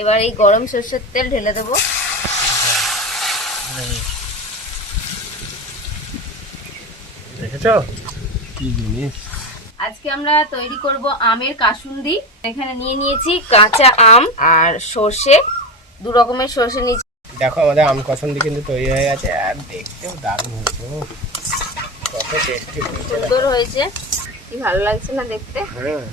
এবার এই গরম সরষের তেল ঢেলে দেবো। দেখেছো কি জিনিস। আজকে আমরা তৈরি করব আমের কাসুন্দি। এখানে নিয়ে নিয়েছি কাঁচা আম আর সর্ষে, দু রকমের সর্ষে নিয়েছি। দেখো আমাদের আম কাসুন্দি কিন্তু তৈরি হয়ে গেছে আর দেখতেও দারুণ হয়েছে। কত টেস্টি হয়েছে, সুন্দর হয়েছে, কি ভালো লাগছে না দেখতে। হ্যাঁ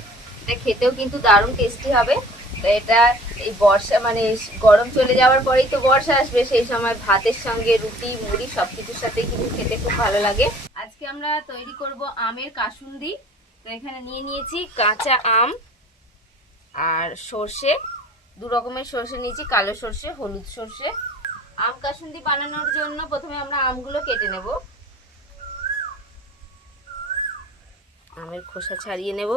এটা খেতেও কিন্তু দারুণ টেস্টি হবে। তো এটা এই বর্ষা মানে গরম চলে যাওয়ার পরেই তো বর্ষা আসবে, সেই সময় ভাতের সঙ্গে রুটি মুড়ি সবকিছুর সাথেই কিন্তু খেতে খুব ভালো লাগে। আজকে আমরা তৈরি করব আমের কাসুন্দি। তো এখানে নিয়ে নিয়েছি কাঁচা আম আর সর্ষে, দু রকমের সর্ষে নিয়েছি, কালো সর্ষে হলুদ সর্ষে। আম কাসুন্দি বানানোর জন্য প্রথমে আমরা আমগুলো কেটে নেব। আমের খোসা ছাড়িয়ে নেব।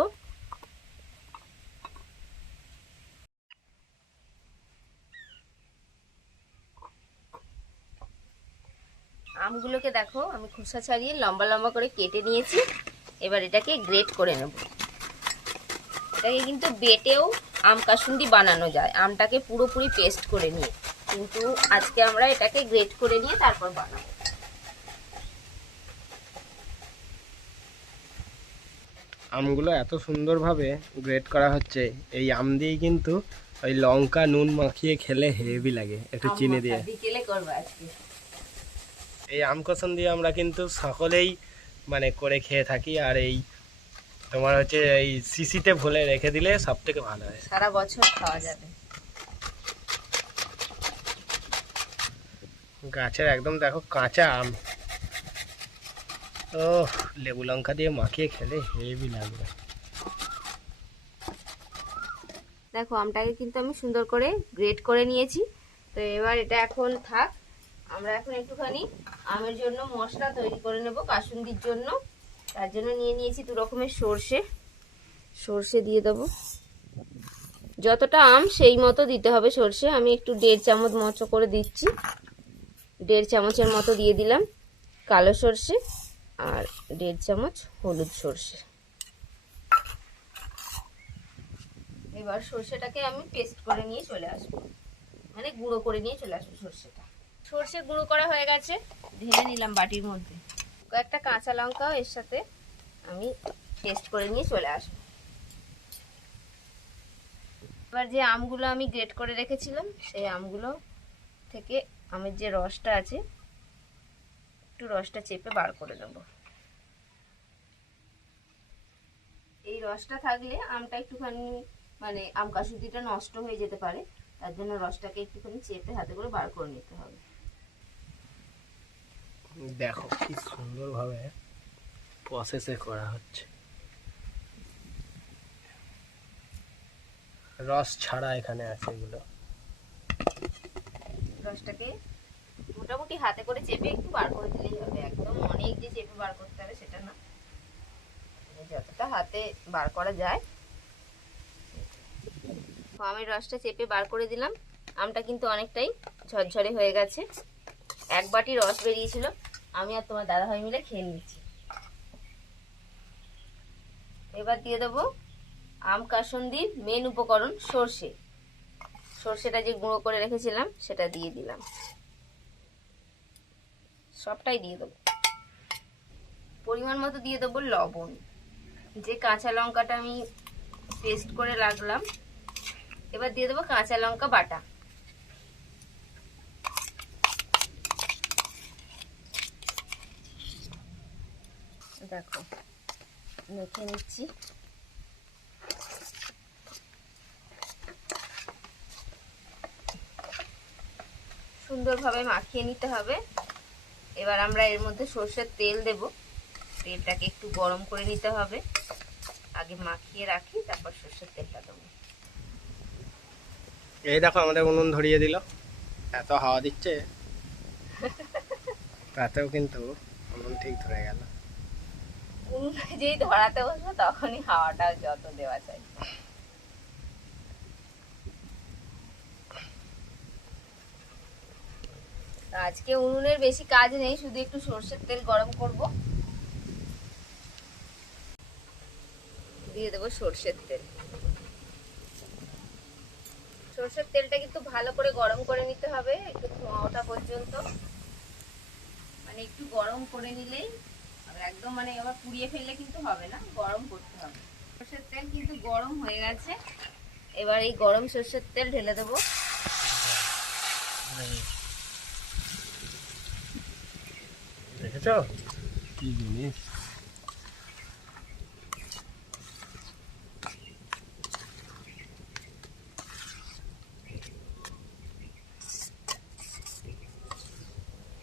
আমগুলোকে দেখো আমি খোসা ছাড়িয়ে লম্বা লম্বা করে কেটে নিয়েছি। এবার এটাকে গ্রেট করে নেব। এটাকে কিন্তু বেটেও আম কাসুন্দি বানানো যায়, আমটাকে পুরোপুরি পেস্ট করে নিয়ে, কিন্তু আজকে আমরা এটাকে গ্রেট করে নিয়ে তারপর বানাবো। আমগুলো এত সুন্দরভাবে গ্রেট করা হচ্ছে, এই আম দিয়েই কিন্তু ওই লঙ্কা নুন মাখিয়ে খেলে হেভি লাগে, একটু চিনি দিয়ে। বিকেলে করবো আজকে। এই আম কাসুন্দি আমরা কিন্তু সকলেই মানে করে খেয়ে থাকি, আর এই তোমার হচ্ছে এই শিশিতে ভরে রেখে দিলে সব থেকে ভালো হয়, সারা বছর খাওয়া যাবে। গাছের একদম দেখো কাঁচা আম, ও লেবু লঙ্কা দিয়ে মাখিয়ে খেলে হেভি লাগবে। দেখো আমটাকে কিন্তু আমি সুন্দর করে গ্রেট করে নিয়েছি। তো এবার এটা এখন থাক। আমরা এখন একটুখানি আমের জন্য মশলা তৈরি করে নেব কাসুন্দির জন্য। তার জন্য নিয়ে নিয়েছি দু রকমের সর্ষে। সর্ষে দিয়ে দেবো, যতটা আম সেই মতো দিতে হবে সর্ষে। আমি একটু 1.5 চামচ মতো করে দিচ্ছি, 1.5 চামচের মতো দিয়ে দিলাম কালো সর্ষে, আর 1.5 চামচ হলুদ সর্ষে। এবার সর্ষেটাকে আমি পেস্ট করে নিয়ে চলে আসবো, মানে গুঁড়ো করে নিয়ে চলে আসবো সর্ষেটা। সর্ষে গুঁড়ো করা হয়ে গেছে, ঢেলে নিলাম বাটির মধ্যে। কয়েকটা কাঁচা লঙ্কাও এর সাথে আমি পেস্ট করে নিয়ে চলে আসবো। এবার যে আমগুলো আমি গ্রেট করে রেখেছিলাম, সেই আমগুলো থেকে আমের যে রসটা আছে, একটু রসটা চেপে বার করে দেবো। এই রসটা থাকলে আমটা একটুখানি মানে আম কাসুন্দিটা নষ্ট হয়ে যেতে পারে, তার জন্য রসটাকে একটুখানি চেপে হাতে করে বার করে নিতে হবে। দেখো কি সুন্দরভাবে প্রসেসে করা হচ্ছে, রস ছাড়া এখানে আছে এগুলো। রসটাকে মোটামুটি হাতে করে চেপে একটু বার করে দিলেই হবে, একদম অনেক যে চেপে বার করতে হবে সেটা না, যতটা হাতে বার করা যায়। আমের রসটা চেপে বার করে দিলাম। আমটা কিন্তু অনেকটাই ঝরঝরে হয়ে গেছে, 1 বাটি রস বেরিয়েছিল। আমি আর তোমার দাদাভাই মিলে খেয়ে নিচ্ছি। এবার দিয়ে দেবো আম কাসুন্দির মেন উপকরণ সর্ষে। সর্ষেটা যে গুঁড়ো করে রেখেছিলাম সেটা দিয়ে দিলাম, সবটাই দিয়ে দেবো। পরিমাণ মতো দিয়ে দেবো লবণ। যে কাঁচা লঙ্কাটা আমি পেস্ট করে রাখলাম, এবার দিয়ে দেবো কাঁচা লঙ্কা বাটা। দেখো মেখে নিচ্ছি। সুন্দরভাবে মাখিয়ে নিতে হবে। এবার আমরা এর মধ্যে সর্ষের তেল দেব। তেলটাকে একটু গরম করে নিতে হবে, আগে মাখিয়ে রাখি তারপর সর্ষের তেলটা দেবো। এই দেখো আমাদের উনুন ধরিয়ে দিল, এত হাওয়া দিচ্ছে তাতেও কিন্তু উনুন ঠিক ধরে গেল। উনুনে যেই ধরাতে বসবো তখনই হাওয়াটা যত দেওয়া চাই। আজকে উনুনের বেশি কাজ নেই, শুধু একটু সর্ষের তেল গরম করব। দিয়ে দেবো সর্ষের তেল। সরষের তেলটা কিন্তু ভালো করে গরম করে নিতে হবে, একটু ধোঁয়া ওঠা পর্যন্ত, মানে একটু গরম করে নিলেই একদম, মানে আবার পুড়িয়ে ফেললে কিন্তু হবে না, গরম করতে হবে। সরষের তেল কিন্তু গরম হয়ে গেছে, এবার এই গরম সরষের তেল ঢেলে দেবো। দেখেছো কি জিনিস।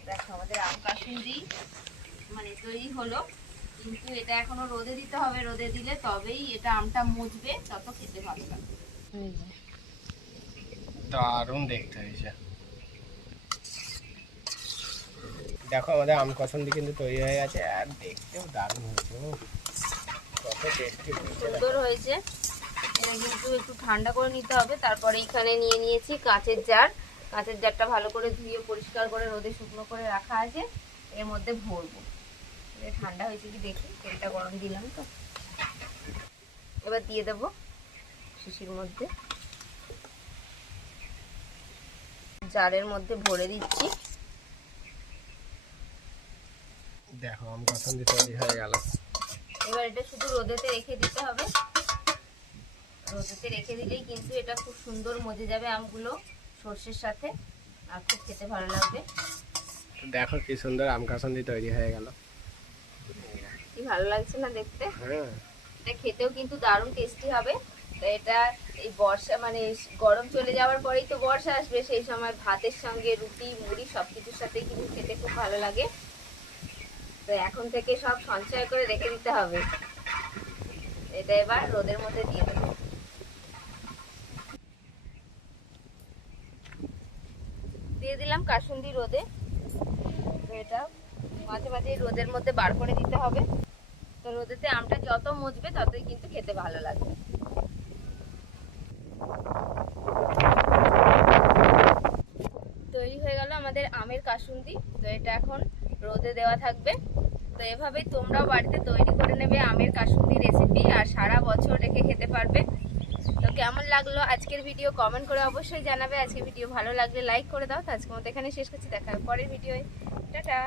দেখো আমাদের আম কাসুন্দি মানে তৈরি হলো, কিন্তু এটা এখনো রোদে দিতে হবে, রোদে দিলে তবেই এটা আমটা মুজবে, তত খেতে ভালো লাগবে। দারুণ দেখতে হয়েছে। দেখো আমাদের আম কসুন্দি কিন্তু তৈরি হয়ে গেছে, আর দেখতেও দারুণ হয়েছে, কত টেস্টি হয়েছে। সুন্দর হয়েছে। এটা কিন্তু একটু ঠান্ডা করে নিতে হবে। তারপরে এখানে নিয়ে নিয়েছি কাঁচের জার, কাঁচের জারটা ভালো করে ধুয়ে পরিষ্কার করে রোদে শুকনো করে রাখা আছে, এর মধ্যে ভরবো। ঠান্ডা হয়েছে কি দেখি, তেলটা গরম দিলাম তো, এবার দিয়ে দেবো শিশির মধ্যে, জারের মধ্যে ভরে দিচ্ছি। দেখো আম কসুন্দি তৈরি হয়ে গেল। এবার এটা শুধু রোদেতে রেখে দিতে হবে, রোদেতে রেখে দিলেই কিন্তু এটা খুব সুন্দর মজে যাবে আমগুলো সর্ষের সাথে, আর খুব খেতে ভালো লাগবে। দেখো কি সুন্দর আম কাসুন্দি তৈরি হয়ে গেল, কি ভালো লাগছে না দেখতে। হ্যাঁ এটা খেতেও কিন্তু দারুণ টেস্টি হবে। তো এটা এই বর্ষা মানে গরম চলে যাওয়ার পরেই তো বর্ষা আসবে, সেই সময় ভাতের সঙ্গে রুটি মুড়ি সবকিছুর সাথে কিন্তু খেতে খুব ভালো লাগে। তো এখন থেকে সব সঞ্চয় করে রেখে দিতে হবে। এটা এবার রোদের মধ্যে দিয়ে দেবো। দিয়ে দিলাম কাসুন্দি রোদে। তো এটা মাঝে মাঝে রোদের মধ্যে বার করে দিতে হবে। তো রোদেতে আমটা যত মুজবে ততই কিন্তু খেতে ভালো লাগবে। তৈরি হয়ে গেল আমাদের আমের কাসুন্দি। তো এটা এখন রোদে দেওয়া থাকবে। তো এভাবেই তোমরাও বাড়িতে তৈরি করে নেবে আমের কাসুন্দি রেসিপি, আর সারা বছর রেখে খেতে পারবে। তো কেমন লাগলো আজকের ভিডিও কমেন্ট করে অবশ্যই জানাবে। আজকের ভিডিও ভালো লাগলে লাইক করে দাও। তো আজকের মতো এখানে শেষ করছি, দেখা হবে পরের ভিডিওয়। টাটা।